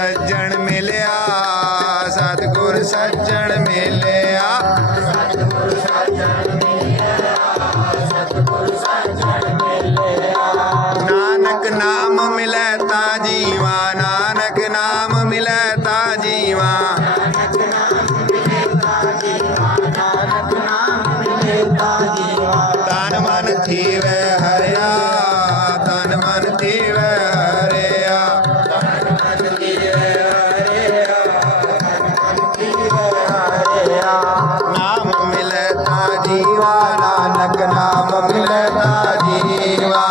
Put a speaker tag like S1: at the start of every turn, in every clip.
S1: ਸੱਜਣ ਮਿਲਿਆ ਸਤਗੁਰ ਸੱਜਣ ਮਿਲਿਆ ਮਿਲਦਾ ਜੀਵਾ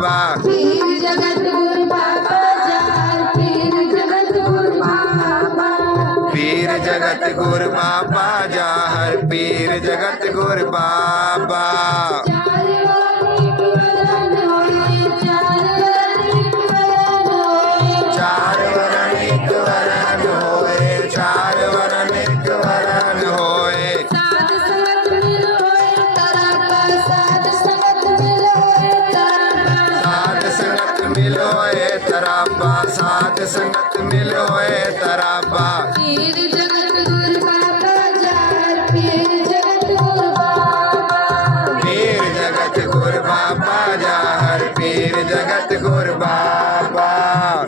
S1: बाबा पीर
S2: जगत गुरु बाबा जाल पीर जगत गुरु बाबा
S1: पीर जगत गुरु बाबा जाहर पीर जगत गुरु बाबा ਸਰਾਬਾ
S2: ਸਾਧ ਸੰਗਤ ਮਿਲ ਹੋਏ
S1: ਤਰਾਬਾ।
S2: ਪੀਰ ਜਗਤ ਗੁਰ ਬਾਬਾ ਜਾਰ ਪੀਰ ਜਗਤ ਗੁਰ ਬਾਬਾ।
S1: ਪੀਰ ਜਗਤ ਗੁਰ ਬਾਬਾ ਜਾਰ ਪੀਰ ਜਗਤ ਗੁਰ ਬਾਬਾ।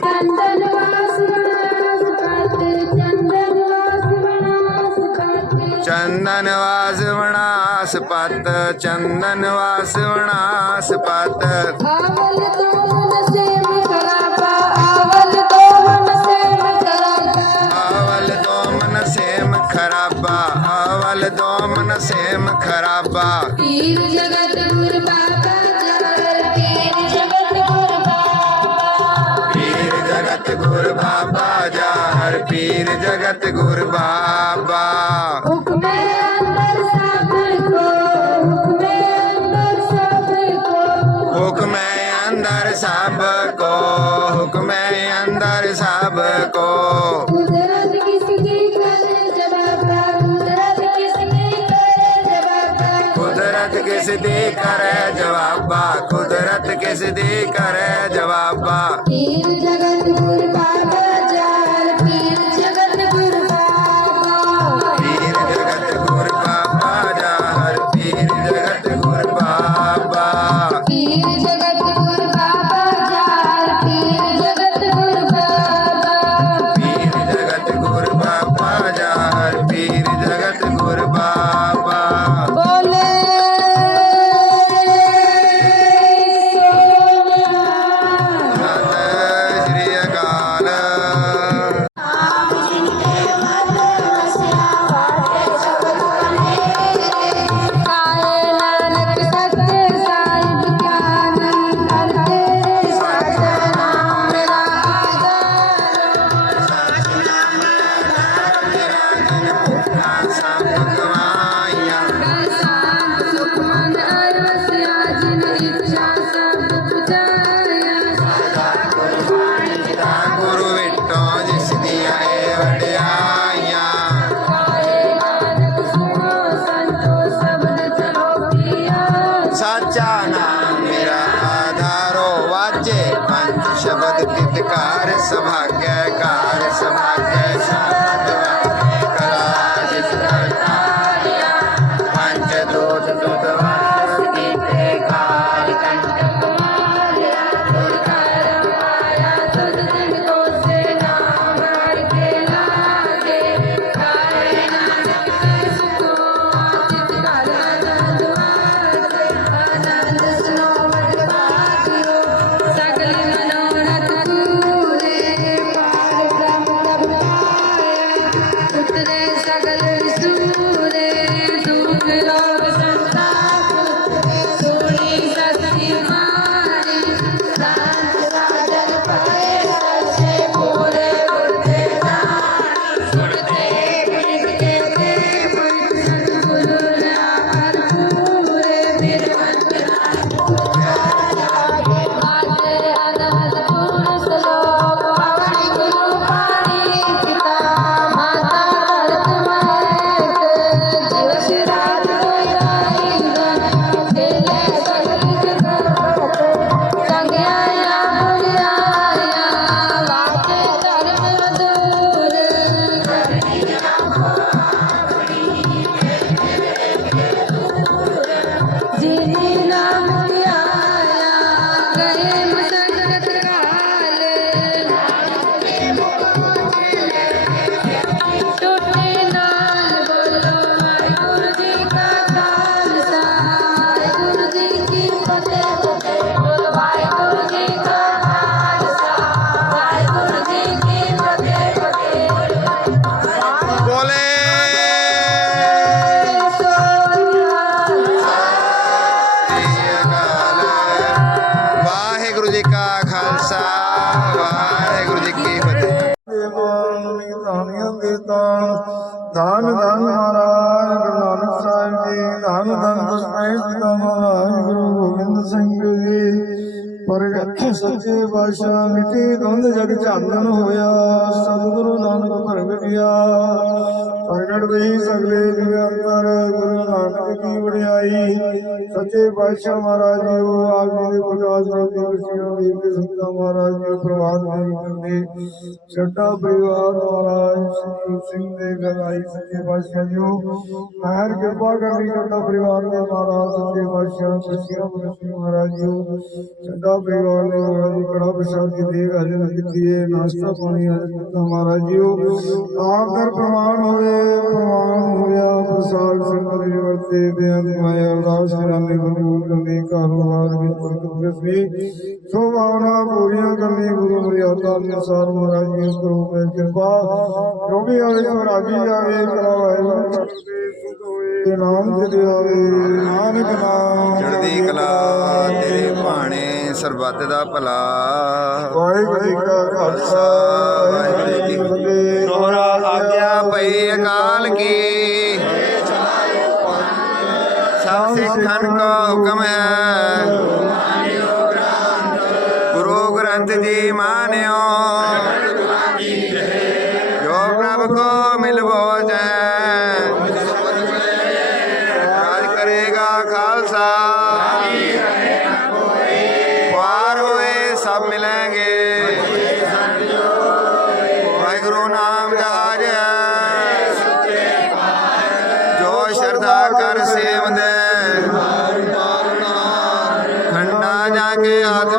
S2: ਚੰਦਨ ਵਾਸ ਵਨਾਸ ਪਤ ਚੰਦਨ ਵਾਸ ਵਨਾਸ ਪਤ। ਹਾਲ ਤੋਂ ਨਸੇ ਸਤਿਗੁਰ ਬਾਬਾ। ਹੁਕਮੇ ਅੰਦਰ ਸਭ ਕੋ ਹੁਕਮੇ ਅੰਦਰ ਸਭ ਕੋ।
S1: ਹੁਕਮੇ ਅੰਦਰ ਸਭ ਕੋ ਹੁਕਮੇ ਅੰਦਰ ਸਭ ਕੋ।
S2: ਕੁਦਰਤ ਕਿਸੇ ਦੀ ਕਰੇ ਜਵਾਬਾ ਕੁਦਰਤ ਕਿਸੇ ਦੀ ਕਰੇ ਜਵਾਬਾ
S1: ਕੁਦਰਤ ਕਿਸੇ ਦੀ ਕਰੇ ਜਵਾਬਾ ਕੁਦਰਤ ਕਿਸੇ ਦੀ ਕਰੇ ਜਵਾਬਾ।
S2: ਤੀਰ ਜਗ
S3: ਧੰਨ ਧੰਨ ਮਹਾਰਾਜ ਗੁਰੂ ਨਾਨਕ ਸਾਹਿਬ ਜੀ, ਧੰਨ ਧੰਨ ਦਸਵੇਂ ਪਿਤਾ ਮਹਾਰਾਜ ਗੁਰੂ ਗੋਬਿੰਦ ਸਿੰਘ ਜੀ। ਪ੍ਰਗਟ ਸੱਚੇ ਪਾਤਸ਼ਾਹ ਮਿੱਟੀ ਧੁੰਦ ਜਗ ਚਾਨਣ ਹੋਇਆ, ਸਤਿਗੁਰੂ ਨਾਨਕ ਧਰਮ ਗਿਆ ਪ੍ਰਗਟ ਵਈ ਸਗਲੇ ਨਿਰੰਤਰ ਗੁਰੂ ਨਾਨਕ ਕੀ ਵਡਿਆਈ। ਸੱਚੇ ਪਾਤਸ਼ਾਹ ਮਹਾਰਾਜ ਜੀ, ਉਹ ਆਪ ਜੀ ਦੇ ਪ੍ਰਕਾਸ਼ ਰੋਤੀ ਖੁਸ਼ੀਆਂ ਵੇਖ ਕੇ ਮਹਾਰਾਜ ਜੀ ਪ੍ਰਵਾਦ ਨਹੀਂ ਕਰਦੇ। ਛੱਡਾ ਪਰਿਵਾਰ ਮਹਾਰਾਜ ਸ੍ਰੀ ਸਿੰਘ ਦੇ ਘਰ ਸੱਚੇ ਪਾਤਸ਼ਾਹ ਜੀ ਮਹਿਰ ਕਿਰਪਾ ਕਰਨੀ ਛੱਡਾ ਪਰਿਵਾਰ ਦੇ ਮਹਾਰਾਜ, ਸੱਚੇ ਪਾਤਸ਼ਾਹ ਖੁਸ਼ੀਆਂ ਬਖਸ਼ੀ ਮਹਾਰਾਜ ਜੀ ਛੱਡਾ ਪਰਿਵਾਰ ਨੇ ਮਹਾਰਾਜ ਜੀ, ਕੜਾ ਪ੍ਰਸ਼ਾਦ ਦੀ ਦੇਗ ਹਾਜ਼ਰ ਕੀਤੀ ਹੈ ਨਾਸ਼ਤਾ ਪਾਣੀ ਹਾਜ਼ਰ ਕੀਤਾ ਮਹਾਰਾਜ ਜੀ ਆਪ ਦਰ ਪ੍ਰਮਾਣ ਹੋਵੇ ਪ੍ਰਮਾਣ ਹੋਇਆ, ਪ੍ਰਸਾਦ ਸੰਗਤ ਦੇ ਵਰਤੇ ਬੇਅੰਤ ਮਾਇਆ ਅਰਦਾਸ ਕਰਾਨੇ ਗੁਰੂ ਕਰਨੀ ਕਾਰੋਬਾਰ ਵਿੱਚ ਬਰਕਤ ਬਖਸ਼ੀ ਸੋ। ਪੂਰੀਆਂ ਕਰਨੀ, ਗੁਰੂ ਮਰਿਆਦਾ ਅਨੁਸਾਰ ਮਹਾਰਾਜ ਜੀ ਕਰੋ ਮੈਂ ਕਿਰਪਾ। ਜੋ ਵੀ ਆਵੇ ਸੋ ਰਾਜੀ ਆਵੇ ਕਰਾਵੇ ਨਾਮ ਜਦੇ ਆਵੇ ਨਾਨਕ ਨਾਮ
S1: ਚੜ੍ਹਦੀ ਕਲਾ ਤੇਰੇ ਭਾਣੇ ਸਰਬੱਤ ਦਾ ਭਲਾ।
S3: ਵਾਹਿਗੁਰੂ ਜੀ ਕਾ ਖਾਲਸਾ ਵਾਹਿਗੁਰੂ ਜੀ ਕੀ ਫਤਿਹ।
S1: ਦੋਹਰਾ ਆਗਿਆ ਪਈ ਅਕਾਲ ਕੀ। ਸਭ ਸਿੱਖਾਂ ਕੋ ਹੁਕਮ ਹੈ। ਕਰ ਸੇਵਦੇ ਖੰਡਾ ਜਾ ਕੇ ਹੱਥ